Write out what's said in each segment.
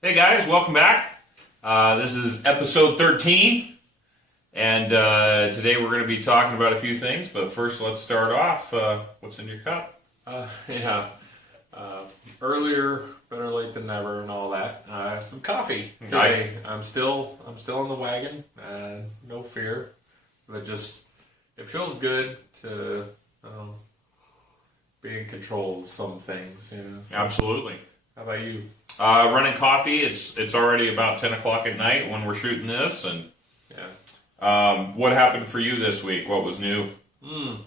Hey guys, welcome back. This is episode 13, and today we're going to be talking about a few things, but first let's start off. What's in your cup? Yeah. Earlier, better late than never, and all that. Some coffee today. I'm still in the wagon. No fear, but just it feels good to be in control of some things. So, Absolutely. how about you? Running coffee. It's already about 10 o'clock at night when we're shooting this, and what happened for you this week? What was new?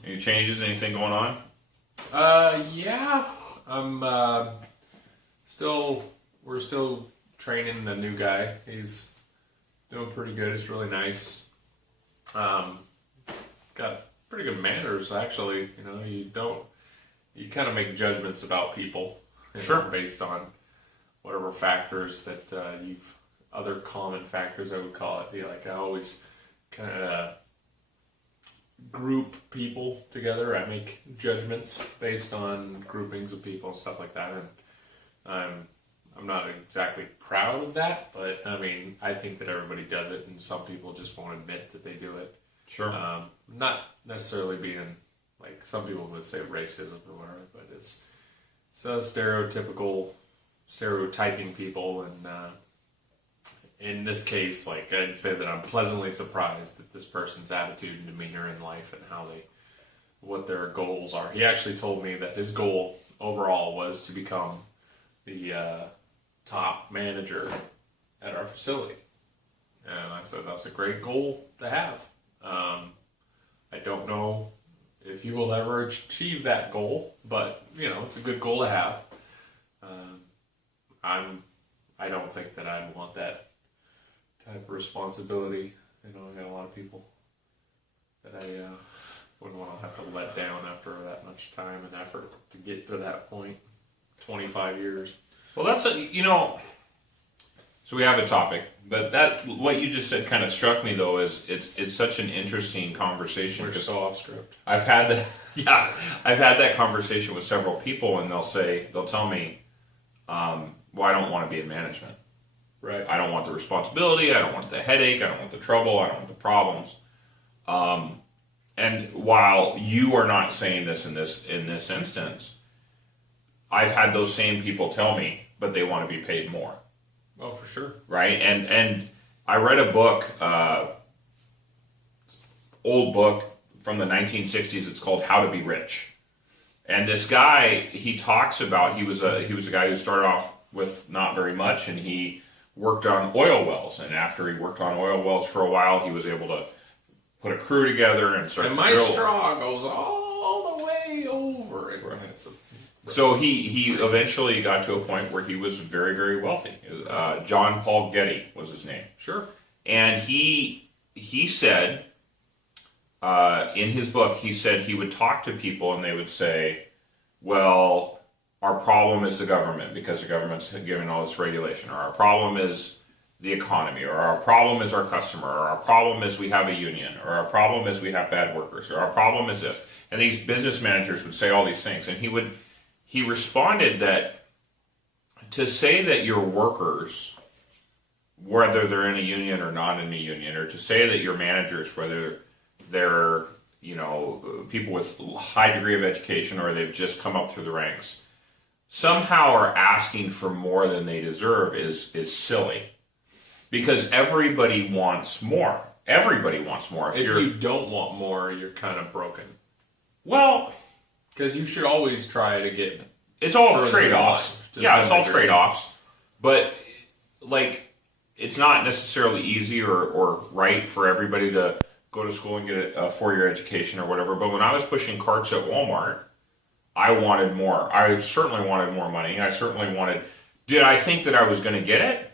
Any changes? Anything going on? Yeah. I'm we're still training the new guy. He's doing pretty good. He's really nice. Got pretty good manners, actually. You kind of make judgments about people. Sure. Based on whatever factors that other common factors I would call it. I always kind of group people together. I make judgments based on groupings of people and stuff like that, and I'm not exactly proud of that, but I mean, I think that everybody does it, and some people just won't admit that they do it. Sure. Not necessarily being like some people would say racism or whatever, but it's stereotyping people, and in this case, like I'd say that I'm pleasantly surprised at this person's attitude and demeanor in life and what their goals are. He actually told me that his goal overall was to become the top manager at our facility, and I said that's a great goal to have. I don't know if you will ever achieve that goal, but it's a good goal to have. I don't think that I'd want that type of responsibility. I got a lot of people that I wouldn't want to have to let down after that much time and effort to get to that point. 25 years. Well, that's so we have a topic, but what you just said kind of struck me though. Is it's such an interesting conversation. We're so off script. I've had that conversation with several people, and they'll tell me, well, I don't want to be in management. Right. I don't want the responsibility. I don't want the headache. I don't want the trouble. I don't want the problems. And while you are not saying this in this instance, I've had those same people tell me, but they want to be paid more. Oh, for sure. Right. And I read a book, old book from the 1960s. It's called How to Be Rich. And this guy, he talks about he was a guy who started off with not very much, and he worked on oil wells. And after he worked on oil wells for a while, he was able to put a crew together and start to my drill. straw goes all the way over. Right. So he eventually got to a point where he was very, very wealthy. John Paul Getty was his name. Sure. And he said, in his book, he said he would talk to people and they would say, well, our problem is the government because the government's giving all this regulation, or our problem is the economy, or our problem is our customer, or our problem is we have a union, or our problem is we have bad workers, or our problem is this. And these business managers would say all these things, and he responded that to say that your workers, whether they're in a union or not in a union, or to say that your managers, whether they're people with a high degree of education or they've just come up through the ranks, somehow are asking for more than they deserve is silly. Because everybody wants more. Everybody wants more. If you don't want more, you're kind of broken. Well, because you should always try to get. It's all trade-offs. Yeah, it's all trade-offs. But it's not necessarily easy or right for everybody to go to school and get a 4-year education or whatever. But when I was pushing carts at Walmart, I wanted more. I certainly wanted more money. I certainly wanted. Did I think that I was going to get it?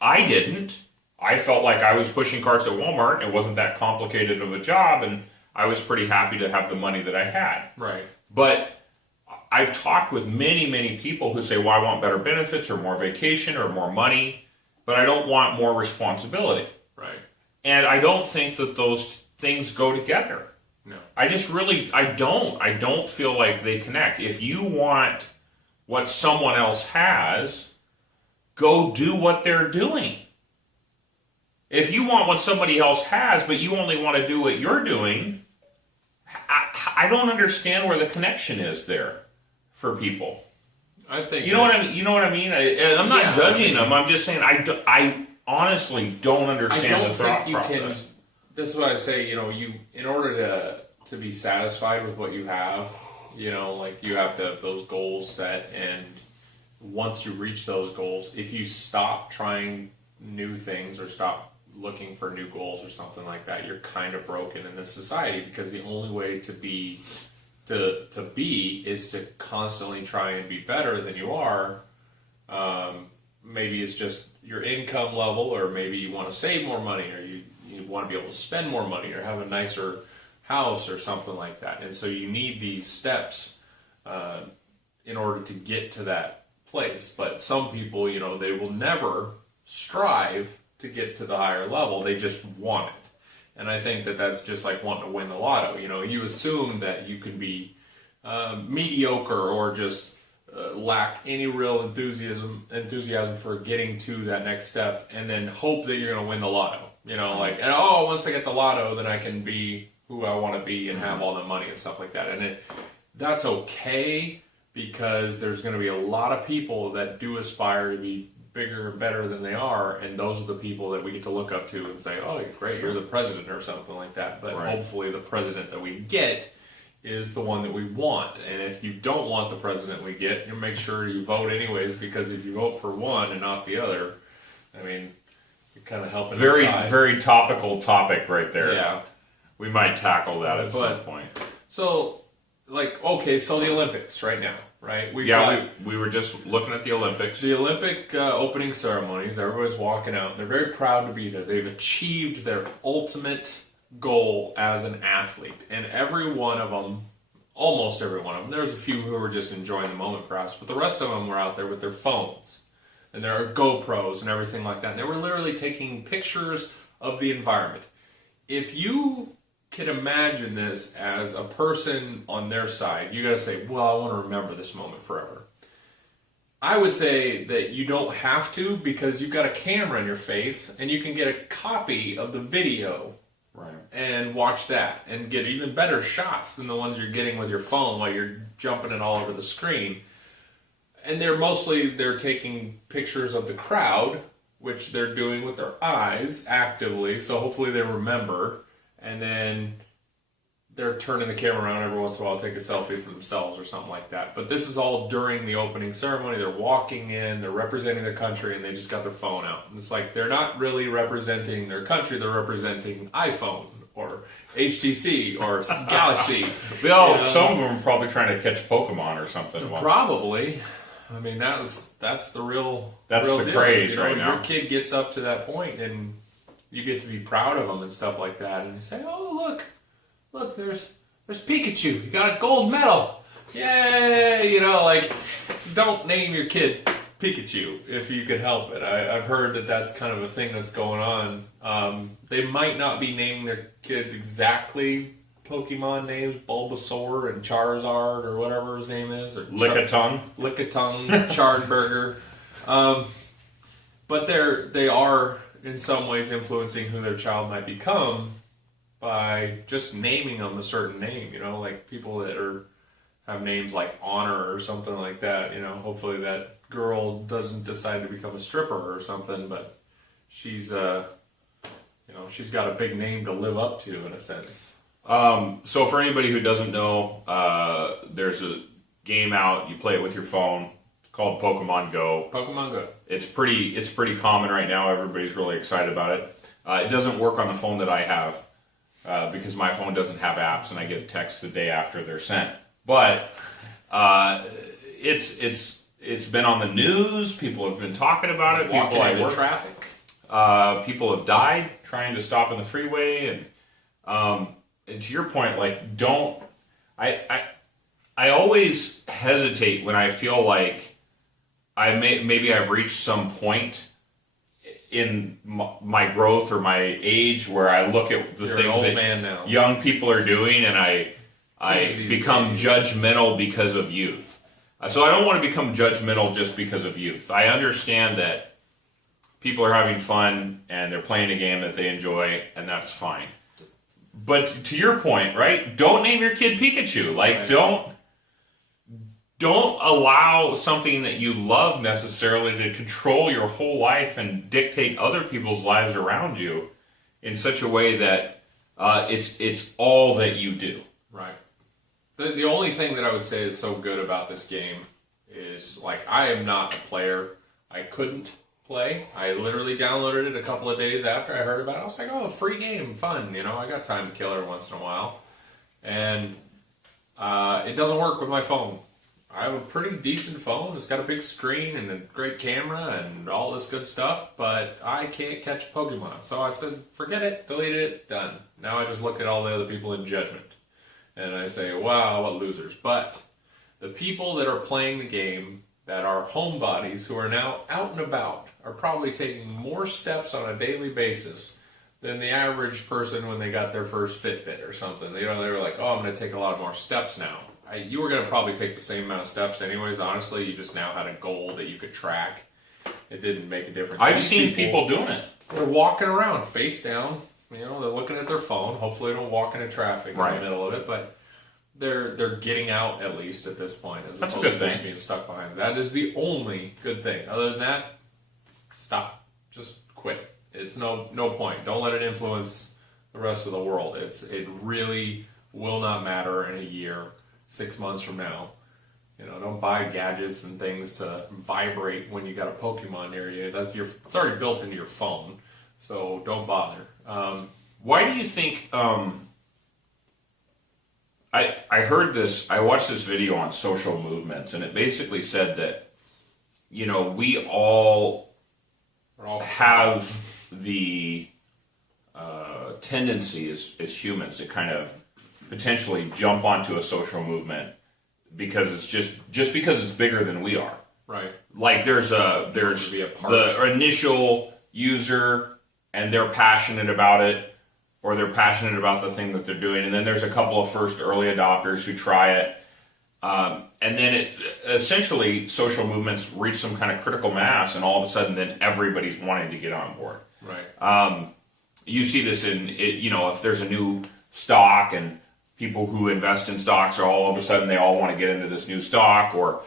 I didn't. I felt like I was pushing carts at Walmart. It wasn't that complicated of a job, and I was pretty happy to have the money that I had. Right. But I've talked with many, many people who say, well, I want better benefits or more vacation or more money, but I don't want more responsibility. Right. And I don't think that those things go together. No. I don't feel like they connect. If you want what someone else has, go do what they're doing. If you want what somebody else has, but you only want to do what you're doing, I don't understand where the connection is there for people. I think you know what I mean. You know what I mean. I'm not judging them. I'm just saying I honestly don't understand the thought process. This is what I say. You in order to be satisfied with what you have, like you have to have those goals set, and once you reach those goals, if you stop trying new things or stop looking for new goals or something like that, you're kind of broken in this society, because the only way to be is to constantly try and be better than you are. Maybe it's just your income level, or maybe you want to save more money, or you want to be able to spend more money, or have a nicer house or something like that. And so you need these steps in order to get to that place. But some people, they will never strive to get to the higher level. They just want it. And I think that that's just like wanting to win the lotto. You assume that you can be mediocre or just lack any real enthusiasm for getting to that next step, and then hope that you're going to win the lotto. Once I get the lotto, then I can be who I want to be and have all the money and stuff like that. And that's okay, because there's going to be a lot of people that do aspire to be bigger and better than they are, and those are the people that we get to look up to and say, oh, great, you're the president or something like that. But hopefully the president that we get is the one that we want. And if you don't want the president we get, you make sure you vote anyways, because if you vote for one and not the other, I mean, you're kind of helping decide. Very topical topic right there. Yeah. We might tackle that at some point. So, so the Olympics right now, right? We were just looking at the Olympics. The Olympic opening ceremonies, everybody's walking out, and they're very proud to be there. They've achieved their ultimate goal as an athlete. And every one of them, almost every one of them, there's a few who were just enjoying the moment perhaps, but the rest of them were out there with their phones. And there are GoPros and everything like that. And they were literally taking pictures of the environment. If you can imagine this as a person on their side, you got to say, well, I want to remember this moment forever. I would say that you don't have to, because you've got a camera in your face and you can get a copy of the video and watch that and get even better shots than the ones you're getting with your phone while you're jumping it all over the screen. And they're taking pictures of the crowd, which they're doing with their eyes actively, so hopefully they remember. And then they're turning the camera around every once in a while to take a selfie for themselves or something like that. But this is all during the opening ceremony. They're walking in, they're representing their country, and they just got their phone out. And it's like they're not really representing their country, they're representing iPhone or HTC or Galaxy. Some of them are probably trying to catch Pokemon or something. Probably. I mean, that's the real the craze right now. Your kid gets up to that point, and you get to be proud of them and stuff like that, and you say, "Oh, look, there's Pikachu. He got a gold medal! Yay!" Don't name your kid Pikachu if you can help it. I've heard that that's kind of a thing that's going on. They might not be naming their kids exactly Pokemon names, Bulbasaur and Charizard or whatever his name is, or Lickitung, Charnberger. But they are in some ways influencing who their child might become by just naming them a certain name, like people that have names like Honor or something like that. Hopefully that girl doesn't decide to become a stripper or something, but she's she's got a big name to live up to in a sense. So for anybody who doesn't know, there's a game out, you play it with your phone. It's called Pokemon Go. Pokemon Go. It's pretty common right now. Everybody's really excited about it. It doesn't work on the phone that I have because my phone doesn't have apps, and I get texts the day after they're sent. But it's been on the news. People have been talking about it. People in traffic. People have died trying to stop in the freeway, and to your point, I always hesitate when I feel like maybe I've reached some point in my growth or my age where I look at the things that young people are doing, and I become judgmental because of youth. So I don't want to become judgmental just because of youth. I understand that people are having fun and they're playing a game that they enjoy, and that's fine. But to your point, right? Don't name your kid Pikachu. Like, Right. don't allow something that you love necessarily to control your whole life and dictate other people's lives around you in such a way that it's all that you do. Right. The only thing that I would say is so good about this game is, like, I am not a player. I couldn't play. I literally downloaded it a couple of days after I heard about it. I was like, oh, free game, fun. I got time to kill her once in a while. And it doesn't work with my phone. I have a pretty decent phone. It's got a big screen and a great camera and all this good stuff, but I can't catch a Pokemon. So I said, forget it, delete it, done. Now I just look at all the other people in judgment. And I say, wow, what losers. But the people that are playing the game, that are homebodies who are now out and about, are probably taking more steps on a daily basis than the average person when they got their first Fitbit or something. They were like, oh, I'm going to take a lot more steps now. You were going to probably take the same amount of steps anyways, honestly. You just now had a goal that you could track. It didn't make a difference. I've seen people doing it. They're walking around face down. They're looking at their phone. Hopefully they don't walk into traffic Right. in the middle of it, but they're getting out at least at this point, as That's a opposed good to just thing. being stuck behind it. That is the only good thing. Other than that, stop. Just quit. It's no point. Don't let it influence the rest of the world. It really will not matter in a year, 6 months from now. Don't buy gadgets and things to vibrate when you got a Pokemon near you. It's already built into your phone, so don't bother. Why do you think? I heard this. I watched this video on social movements, and it basically said that we all have the tendency as humans to kind of potentially jump onto a social movement because it's just because it's bigger than we are. Right. Like there's be a part. the initial user and they're passionate about it, or they're passionate about the thing that they're doing, and then there's a couple of first early adopters who try it, and then it essentially social movements reach some kind of critical mass, and all of a sudden then everybody's wanting to get on board. Right. You see this in if there's a new stock and people who invest in stocks are all of a sudden they all want to get into this new stock, or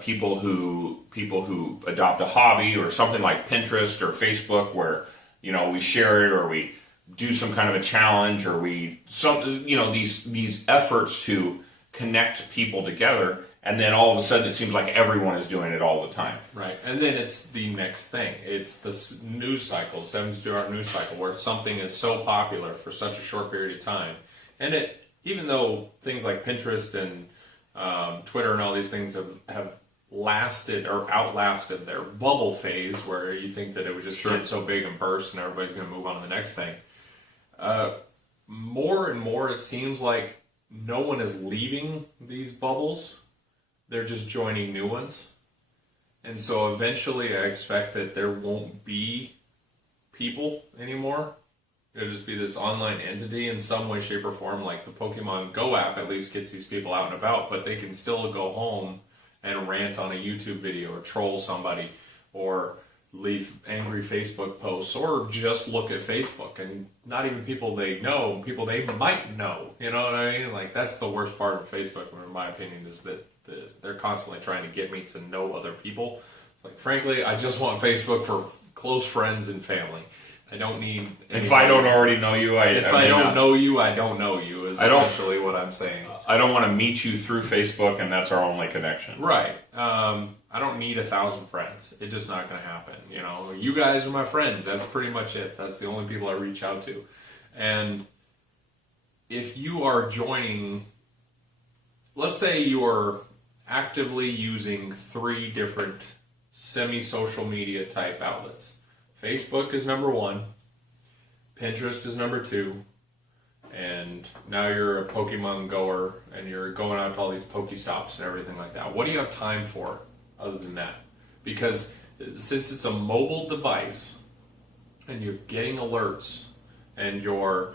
people who adopt a hobby or something like Pinterest or Facebook where we share it or we do some kind of a challenge or these efforts to connect people together, and then all of a sudden it seems like everyone is doing it all the time. Right. And then it's the next thing. It's the news cycle, 72-hour news cycle, where something is so popular for such a short period of time. And even though things like Pinterest and Twitter and all these things have lasted or outlasted their bubble phase, where you think that it would just get so big and burst and everybody's going to move on to the next thing, more and more it seems like no one is leaving these bubbles. They're just joining new ones. And so eventually I expect that there won't be people anymore. It'll just be this online entity in some way, shape, or form. Like the Pokemon Go app at least gets these people out and about, but they can still go home and rant on a YouTube video or troll somebody or leave angry Facebook posts or just look at Facebook, and not even people they know, people they might know. You know what I mean? Like that's the worst part of Facebook, in my opinion, is that they're constantly trying to get me to know other people. Like frankly, I just want Facebook for close friends and family. I don't need. If I don't already know you, I don't know you, I don't know you. Is essentially what I'm saying. I don't want to meet you through Facebook, and that's our only connection. Right. I don't need 1,000 friends. It's just not going to happen. You guys are my friends. That's pretty much it. That's the only people I reach out to. And if you are joining, let's say you are actively using 3 different semi-social media type outlets. Facebook is number 1, Pinterest is number 2, and now you're a Pokemon goer and you're going out to all these Pokestops and everything like that. What do you have time for other than that? Because since it's a mobile device and you're getting alerts and you're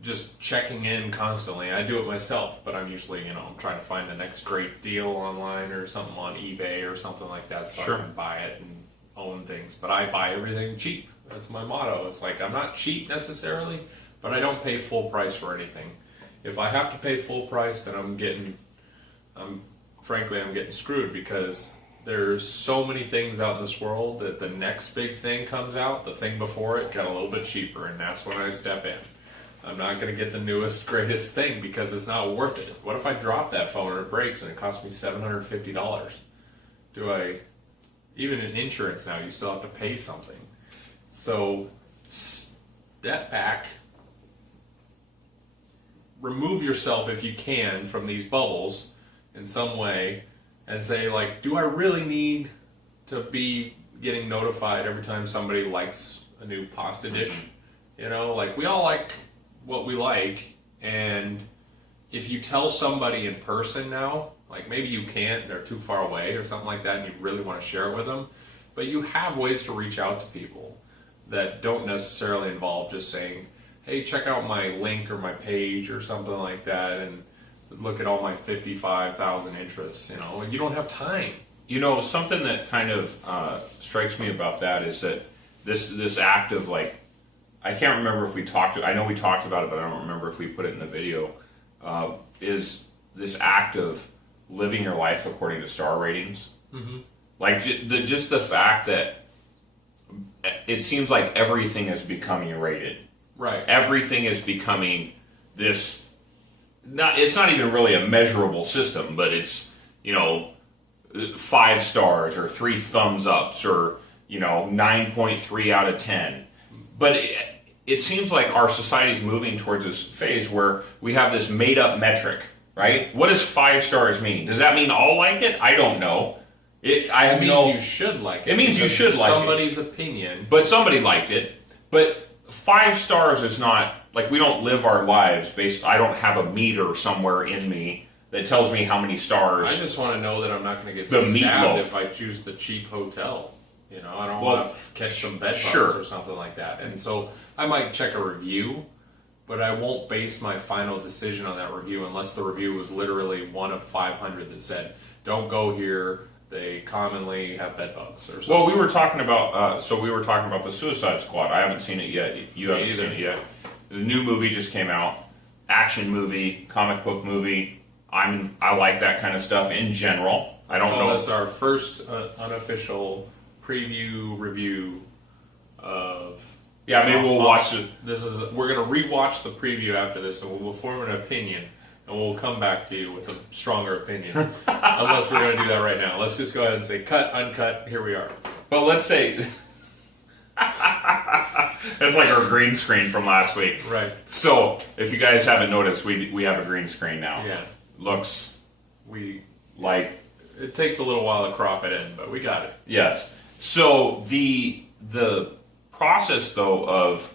just checking in constantly. I do it myself, but I'm usually, I'm trying to find the next great deal online or something on eBay or something like that so I can buy it and own things. But I buy everything cheap. That's my motto. It's like, I'm not cheap necessarily, but I don't pay full price for anything. If I have to pay full price, then I'm getting screwed, because there's so many things out in this world that the next big thing comes out, the thing before it got a little bit cheaper, and that's when I step in. I'm not going to get the newest, greatest thing because it's not worth it. What if I drop that phone and it breaks and it costs me $750? Even in insurance now, you still have to pay something. So step back, remove yourself if you can from these bubbles in some way, and say, like, do I really need to be getting notified every time somebody likes a new pasta dish? Like, we all like what we like, and if you tell somebody in person now, like, maybe you can't, they're too far away or something like that, and you really want to share it with them, but you have ways to reach out to people that don't necessarily involve just saying, hey, check out my link or my page or something like that, and look at all my 55,000 interests. You don't have time. Something that kind of strikes me about that is that this act of, like, I can't remember if I know we talked about it, but I don't remember if we put it in the video, is this act of living your life according to star ratings. Mm-hmm. Like, just the fact that it seems like everything is becoming rated. Right. Everything is becoming this, it's not even really a measurable system, but it's, 5 stars or 3 thumbs ups or, 9.3 out of 10. But it seems like our society's moving towards this phase where we have this made-up metric, right? What does 5 stars mean? Does that mean I'll like it? I don't know. It means you should like it. It means you should like it. Somebody's opinion. But somebody liked it. But 5 stars is not, like, we don't live our lives based, I don't have a meter somewhere in me that tells me how many stars. I just want to know that I'm not going to get stabbed if I choose the cheap hotel. I don't want to catch some bed bugs or something like that. And so I might check a review, but I won't base my final decision on that review unless the review was literally one of 500 that said, don't go here, they commonly have bed bugs or something. Well, we were talking about the Suicide Squad. I haven't seen it yet. You haven't seen it yet. The new movie just came out. Action movie, comic book movie. I like that kind of stuff in general. I don't know. That's our first unofficial preview review of. Yeah, maybe we'll watch it. We're gonna rewatch the preview after this, and we'll form an opinion, and we'll come back to you with a stronger opinion. Unless we're gonna do that right now. Let's just go ahead and say cut, uncut. Here we are. But let's say it's like our green screen from last week. Right. So if you guys haven't noticed, we have a green screen now. Yeah. Looks like it takes a little while to crop it in, but we got it. Yes. So the process, though, of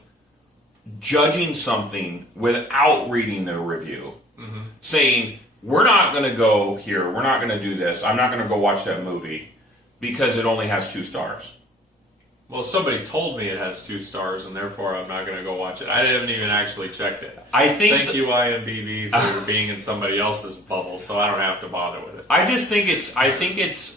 judging something without reading the review, saying, we're not going to go here, we're not going to do this, I'm not going to go watch that movie because it only has 2 stars. Well, somebody told me it has 2 stars, and therefore I'm not going to go watch it. I haven't even actually checked it. Thank you, IMDb, for being in somebody else's bubble, so I don't have to bother with it. I think it's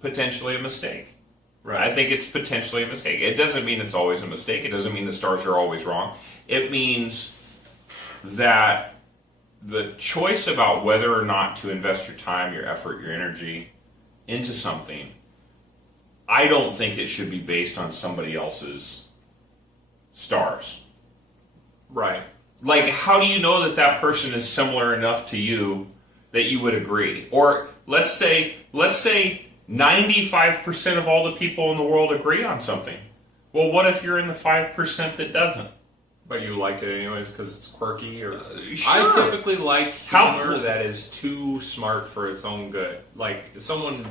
potentially a mistake. Right. I think it's potentially a mistake. It doesn't mean it's always a mistake. It doesn't mean the stars are always wrong. It means that the choice about whether or not to invest your time, your effort, your energy into something, I don't think it should be based on somebody else's stars. Right. Like, how do you know that person is similar enough to you that you would agree? Or let's say 95% of all the people in the world agree on something. Well, what if you're in the 5% that doesn't? But you like it anyways because it's quirky? Or sure. I typically like humor that is too smart for its own good. Like, if someone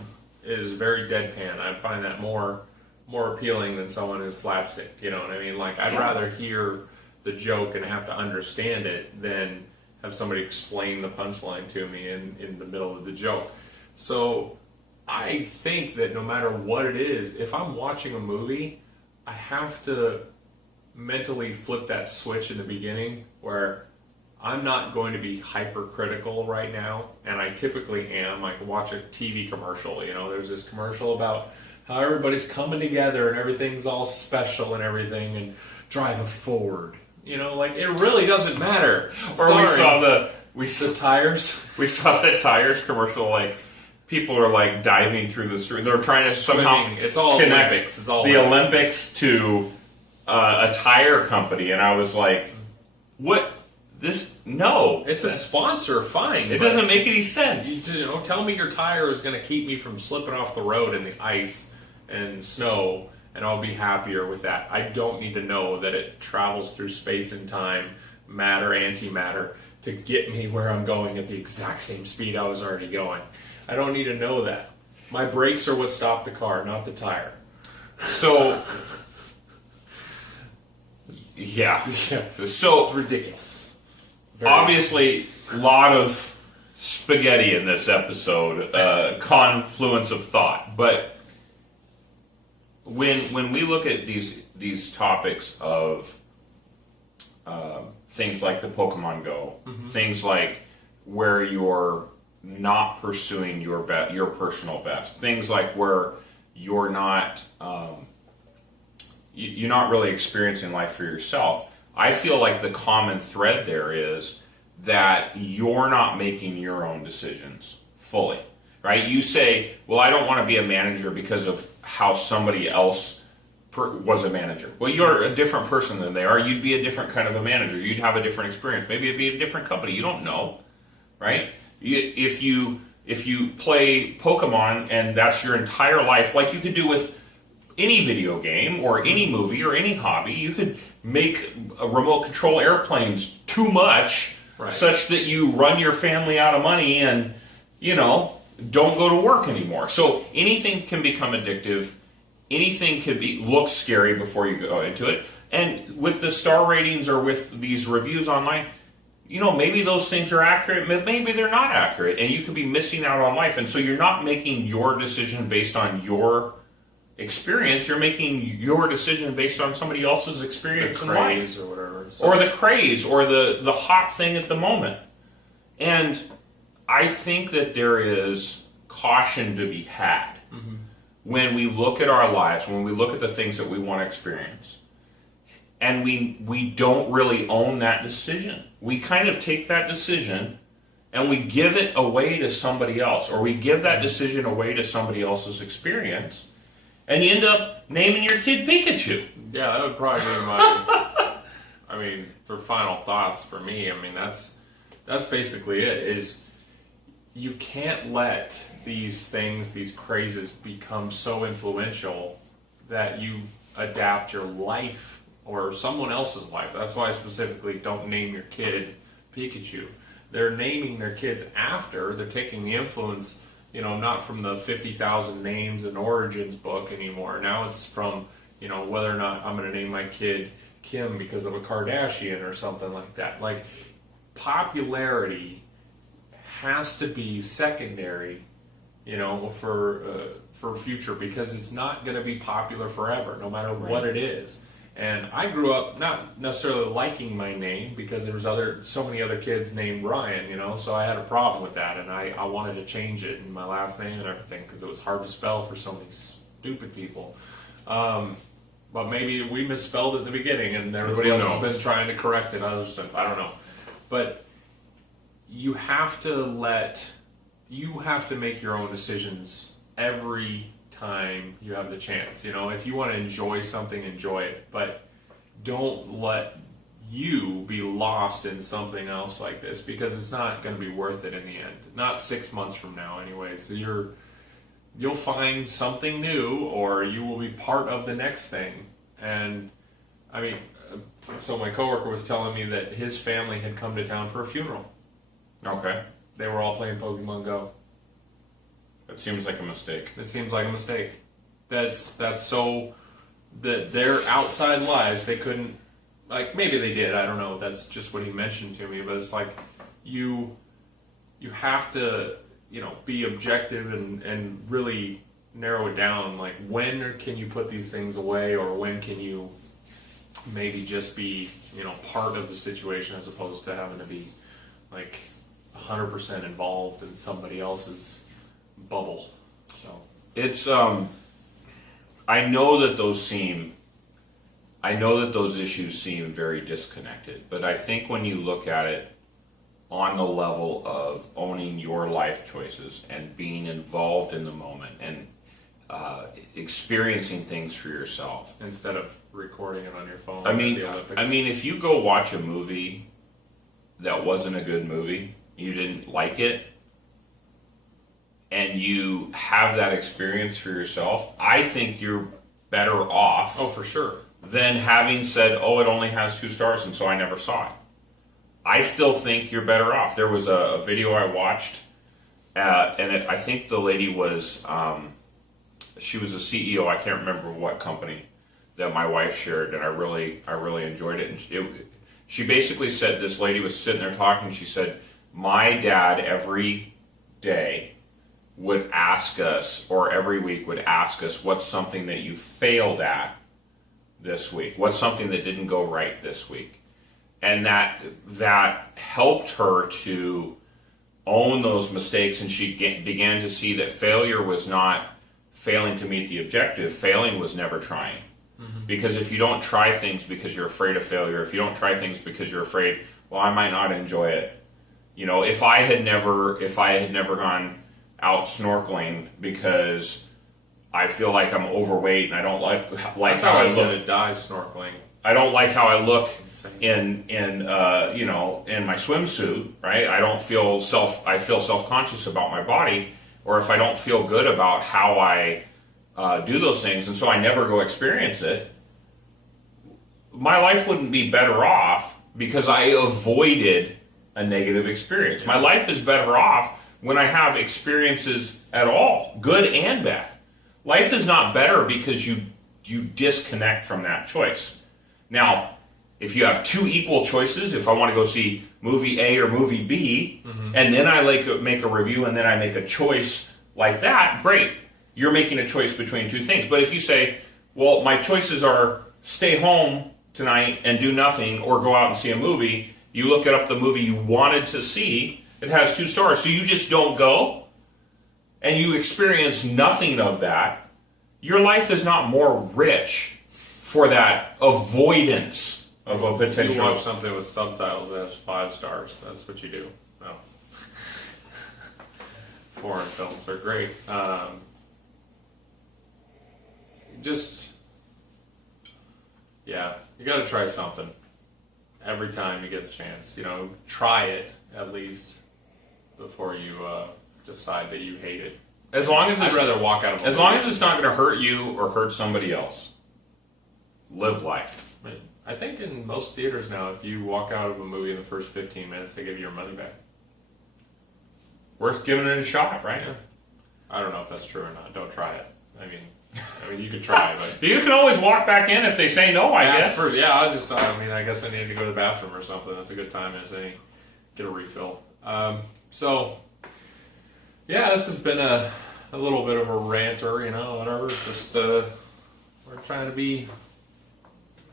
is very deadpan, I find that more appealing than someone who's slapstick. You know what I mean? Like, I'd rather hear the joke and have to understand it than have somebody explain the punchline to me in the middle of the joke. So I think that no matter what it is, if I'm watching a movie, I have to mentally flip that switch in the beginning where I'm not going to be hypercritical right now, and I typically am. Like, watch a TV commercial, there's this commercial about how everybody's coming together and everything's all special and everything, and drive a Ford. Like, it really doesn't matter. Or we saw the tires. We saw that tires commercial, like, people are like diving through the street. They're trying to somehow it's all connect Olympics. It's all the Olympics to a tire company, and I was like, "What? No, it's a sponsor. Fine. It doesn't make any sense. Tell me your tire is going to keep me from slipping off the road in the ice and snow, and I'll be happier with that. I don't need to know that it travels through space and time, matter, antimatter, to get me where I'm going at the exact same speed I was already going. I don't need to know that. My brakes are what stop the car, not the tire." So, yeah. So it's ridiculous. Obviously, a lot of spaghetti in this episode, confluence of thought. But when we look at these topics of things like the Pokemon Go, things like where you're not pursuing your personal best, things like where you're not you're not really experiencing life for yourself. I feel like the common thread there is that you're not making your own decisions fully, right? You say, well, I don't want to be a manager because of how somebody else was a manager. Well, you're a different person than they are. You'd be a different kind of a manager. You'd have a different experience. Maybe it'd be a different company. You don't know, right? If you play Pokemon and that's your entire life, like you could do with any video game or any movie or any hobby, you could make remote control airplanes too much, right, such that you run your family out of money and, don't go to work anymore. So anything can become addictive. Anything could look scary before you go into it. And with the star ratings or with these reviews online, maybe those things are accurate, maybe they're not accurate, and you could be missing out on life. And so you're not making your decision based on your experience, you're making your decision based on somebody else's experience in life. Or whatever. Or the craze, or the hot thing at the moment. And I think that there is caution to be had when we look at our lives, when we look at the things that we want to experience. And we don't really own that decision. We kind of take that decision and we give it away to somebody else, or we give that decision away to somebody else's experience, and you end up naming your kid Pikachu. Yeah, that would probably be my... for final thoughts for me, that's basically it, is you can't let these things, these crazes, become so influential that you adapt your life or someone else's life. That's why I specifically don't name your kid Pikachu. They're naming their kids after, they're taking the influence, not from the 50,000 names and origins book anymore. Now it's from, whether or not I'm going to name my kid Kim because of a Kardashian or something like that. Like, popularity has to be secondary, for future, because it's not going to be popular forever, no matter what it is. And I grew up not necessarily liking my name because there was so many other kids named Ryan, so I had a problem with that, and I wanted to change it in my last name and everything because it was hard to spell for so many stupid people. But maybe we misspelled it in the beginning and everybody else has been trying to correct it ever since. I don't know. But you have to make your own decisions every time you have the chance. If you want to enjoy something, enjoy it, but don't let you be lost in something else like this, because it's not going to be worth it in the end. Not 6 months from now anyway. So you'll find something new, or you will be part of the next thing. And so my coworker was telling me that his family had come to town for a funeral. Okay. They were all playing Pokemon Go. That seems like a mistake. It seems like a mistake. That's so that their outside lives, they couldn't, maybe they did, I don't know. That's just what he mentioned to me. But it's like you have to, be objective and really narrow it down. Like, when can you put these things away, or when can you maybe just be, part of the situation as opposed to having to be like 100% involved in somebody else's bubble. So it's I know that those issues seem very disconnected, but I think when you look at it on the level of owning your life choices and being involved in the moment and experiencing things for yourself instead of recording it on your phone. I mean, at the Olympics. if you go watch a movie that wasn't a good movie, you didn't like it, and you have that experience for yourself, I think you're better off. Oh, for sure. Than having said, "Oh, it only has 2 stars, and so I never saw it." I still think you're better off. There was a video I watched, I think the lady was, she was a CEO. I can't remember what company that my wife shared, and I really enjoyed it. And she basically said, this lady was sitting there talking. She said, "My dad every day would ask us, or every week would ask us, what's something that you failed at this week? What's something that didn't go right this week?" And that helped her to own those mistakes, and she began to see that failure was not failing to meet the objective. Failing was never trying. Mm-hmm. Because if you don't try things because you're afraid of failure, if you don't try things because you're afraid, well, I might not enjoy it. If I had never gone out snorkeling because I feel like I'm overweight and I don't like how I was look. Gonna die snorkeling. I don't like how I look in my swimsuit, right? I feel self-conscious about my body, or if I don't feel good about how I do those things, and so I never go experience it. My life wouldn't be better off because I avoided a negative experience. My life is better off when I have experiences at all, good and bad. Life is not better because you disconnect from that choice. Now, if you have 2 equal choices, if I want to go see movie A or movie B, mm-hmm. and then I make a review and then I make a choice like that, great. You're making a choice between 2 things. But if you say, well, my choices are stay home tonight and do nothing, or go out and see a movie, you look up the movie you wanted to see, it has 2 stars, so you just don't go, and you experience nothing of that, your life is not more rich for that avoidance of a potential. You watch something with subtitles that has 5 stars. That's what you do. No. Foreign films are great. You got to try something every time you get a chance. Try it at least before you decide that you hate it. As long as I'd rather walk out of a as long as it's not going to hurt you or hurt somebody else. Live life. I think in most theaters now, if you walk out of a movie in the first 15 minutes, they give you your money back. Worth giving it a shot, right? Yeah. I don't know if that's true or not. Don't try it. I mean, you could try, but you can always walk back in if they say no. I guess. First, I guess I needed to go to the bathroom or something. That's a good time as any get a refill. This has been a little bit of a ranter, whatever. Just we're trying to be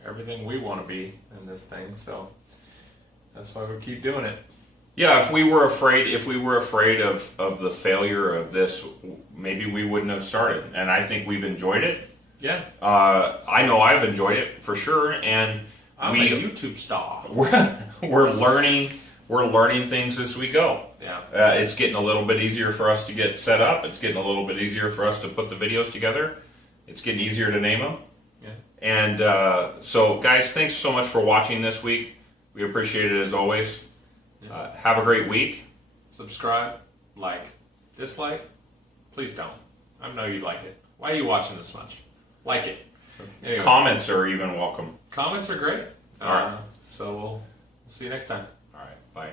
everything we want to be in this thing, so that's why we keep doing it. Yeah, if we were afraid of the failure of this, maybe we wouldn't have started. And I think we've enjoyed it. Yeah. I know I've enjoyed it for sure, and I'm a YouTube star. We're learning things as we go. Yeah. It's getting a little bit easier for us to get set up. It's getting a little bit easier for us to put the videos together. It's getting easier to name them. Yeah. And so, guys, thanks so much for watching this week. We appreciate it as always. Yeah. Have a great week. Subscribe, like, dislike. Please don't. I know you like it. Why are you watching this much? Like it. Anyways. Comments are even welcome. Comments are great. All right. So we'll see you next time. All right. Bye.